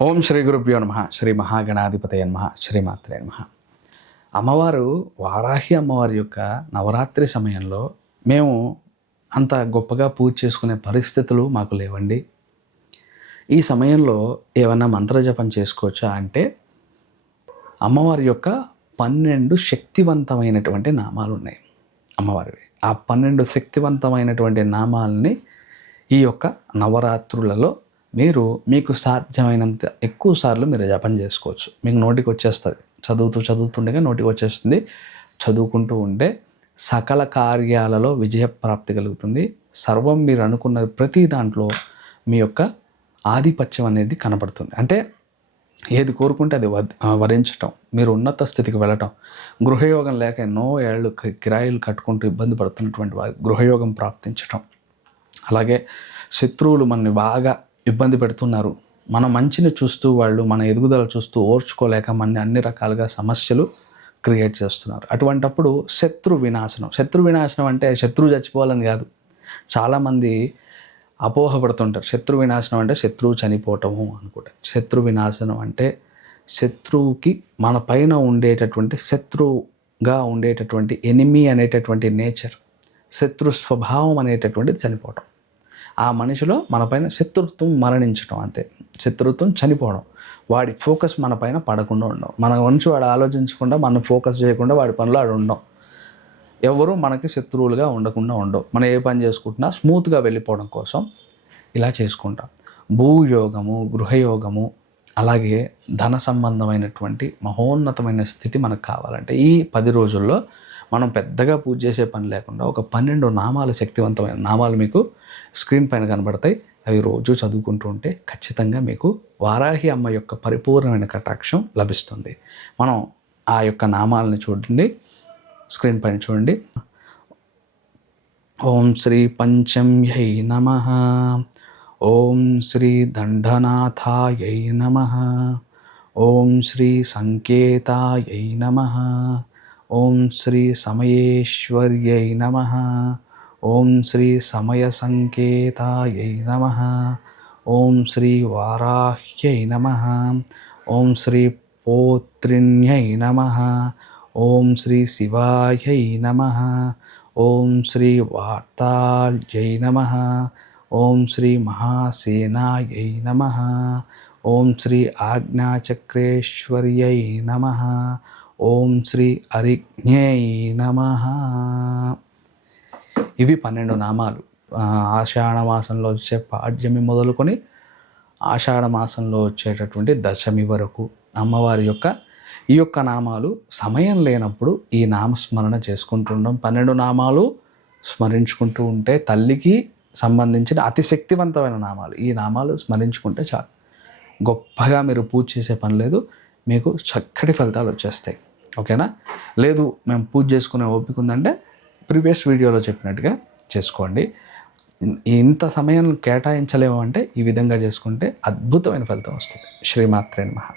ఓం శ్రీ గురుభ్యో నమ. శ్రీ మహాగణాధిపతయ నమ. శ్రీమాత్రే నమ. అమ్మవారు వారాహి అమ్మవారి యొక్క నవరాత్రి సమయంలో మేము అంత గొప్పగా పూజ చేసుకునే పరిస్థితులు మాకు లేవండి. ఈ సమయంలో ఏమన్నా మంత్రజపం చేసుకోవచ్చా అంటే అమ్మవారి యొక్క పన్నెండు శక్తివంతమైనటువంటి నామాలు ఉన్నాయి అమ్మవారివి. ఆ పన్నెండు శక్తివంతమైనటువంటి నామాలని ఈ యొక్క నవరాత్రులలో మీరు మీకు సాధ్యమైనంత ఎక్కువ సార్లు మీరు జపం చేసుకోవచ్చు. మీకు నోటికి వచ్చేస్తుంది. చదువుతూ చదువుతుండగా నోటికి వచ్చేస్తుంది. చదువుకుంటూ ఉంటే సకల కార్యాలలో విజయప్రాప్తి కలుగుతుంది. సర్వం మీరు అనుకున్న ప్రతి దాంట్లో మీ యొక్క ఆధిపత్యం అనేది కనపడుతుంది. అంటే ఏది కోరుకుంటే అది వద్- వరించటం. మీరు ఉన్నత స్థితికి వెళ్ళటం. గృహయోగం లేక ఎన్నో ఏళ్ళు కిరాయిలు కట్టుకుంటూ ఇబ్బంది పడుతున్నటువంటి వారి గృహయోగం ప్రాప్తించటం. అలాగే శత్రువులు మనని బాగా ఇబ్బంది పెడుతున్నారు. మన మంచిని చూస్తూ వాళ్ళు మన ఎదుగుదల చూస్తూ ఓర్చుకోలేక మన అన్ని రకాలుగా సమస్యలు క్రియేట్ చేస్తున్నారు. అటువంటప్పుడు శత్రు వినాశనం. శత్రు వినాశనం అంటే శత్రువు చచ్చిపోవాలని కాదు. చాలామంది అపోహపడుతుంటారు. శత్రు వినాశనం అంటే శత్రువు చనిపోవటము అనుకుంటారు. శత్రు వినాశనం అంటే శత్రువుకి మన పైన ఉండేటటువంటి శత్రువుగా ఉండేటటువంటి ఎనిమి అనేటటువంటి నేచర్ శత్రు స్వభావం అనేటటువంటిది చనిపోవటం. ఆ మనిషిలో మనపైన శత్రుత్వం మరణించడం అంతే. శత్రుత్వం చనిపోవడం. వాడి ఫోకస్ మన పైన పడకుండా ఉండడం. మన గురించి వాడు ఆలోచించకుండా మనం ఫోకస్ చేయకుండా వాడి పనిలో ఆడు ఉండడం ఎవరు మనకి శత్రువులుగా ఉండకుండా ఉండవు. మనం ఏ పని చేసుకుంటున్నా స్మూత్గా వెళ్ళిపోవడం కోసం ఇలా చేసుకుంటాం. భూయోగము గృహయోగము అలాగే ధన సంబంధమైనటువంటి మహోన్నతమైన స్థితి మనకు కావాలంటే ఈ పది రోజుల్లో మనం పెద్దగా పూజ చేసే పని లేకుండా ఒక పన్నెండు నామాలు శక్తివంతమైన నామాలు మీకు స్క్రీన్ పైన కనబడతాయి. అవి రోజు చదువుకుంటూ ఉంటే ఖచ్చితంగా మీకు వారాహి అమ్మ యొక్క పరిపూర్ణమైన కటాక్షం లభిస్తుంది. మనం ఆ యొక్క నామాలని చూడండి. స్క్రీన్ పైన చూడండి. ఓం శ్రీ పంచమ్యై నమ. ఓం శ్రీ దండనాథాయై నమ. ఓం శ్రీ సంకేతాయై నమ. ఓం శ్రీ సమయేశ్వర్యై నమ. ఓం శ్రీ సమయ సంకేతాయై నమ. ఓం శ్రీ వారాహ్యై నమ. ఓం శ్రీ పోత్రిణ్యై నమ. ఓం శ్రీ శివాయై నమ. ఓం శ్రీ వార్తాల్యై నమ. ఓం శ్రీ మహాసేనాయై నమ. ఓం శ్రీ ఆజ్ఞాచక్రేశ్వర్యై నమ. ఓం శ్రీ అరిజ్ఞై నమ. ఇవి పన్నెండు నామాలు. ఆషాఢ మాసంలో వచ్చే పాడ్యమి మొదలుకొని ఆషాఢ మాసంలో వచ్చేటటువంటి దశమి వరకు అమ్మవారి యొక్క ఈ యొక్క నామాలు సమయం లేనప్పుడు ఈ నామస్మరణ చేసుకుంటుండడం పన్నెండు నామాలు స్మరించుకుంటూ ఉంటే తల్లికి సంబంధించిన అతి శక్తివంతమైన నామాలు. ఈ నామాలు స్మరించుకుంటే చాలు. గొప్పగా మీరు పూజ చేసే పని లేదు. మీకు చక్కటి ఫలితాలు వచ్చేస్తాయి. ఓకేనా? లేదు మేము పూజ చేసుకునే ఓపిక ఉందంటే ప్రీవియస్ వీడియోలో చెప్పినట్టుగా చేసుకోండి. ఇంత సమయం కేటాయించలేము అంటే ఈ విధంగా చేసుకుంటే అద్భుతమైన ఫలితం వస్తుంది. శ్రీమాత్రేన్ మహా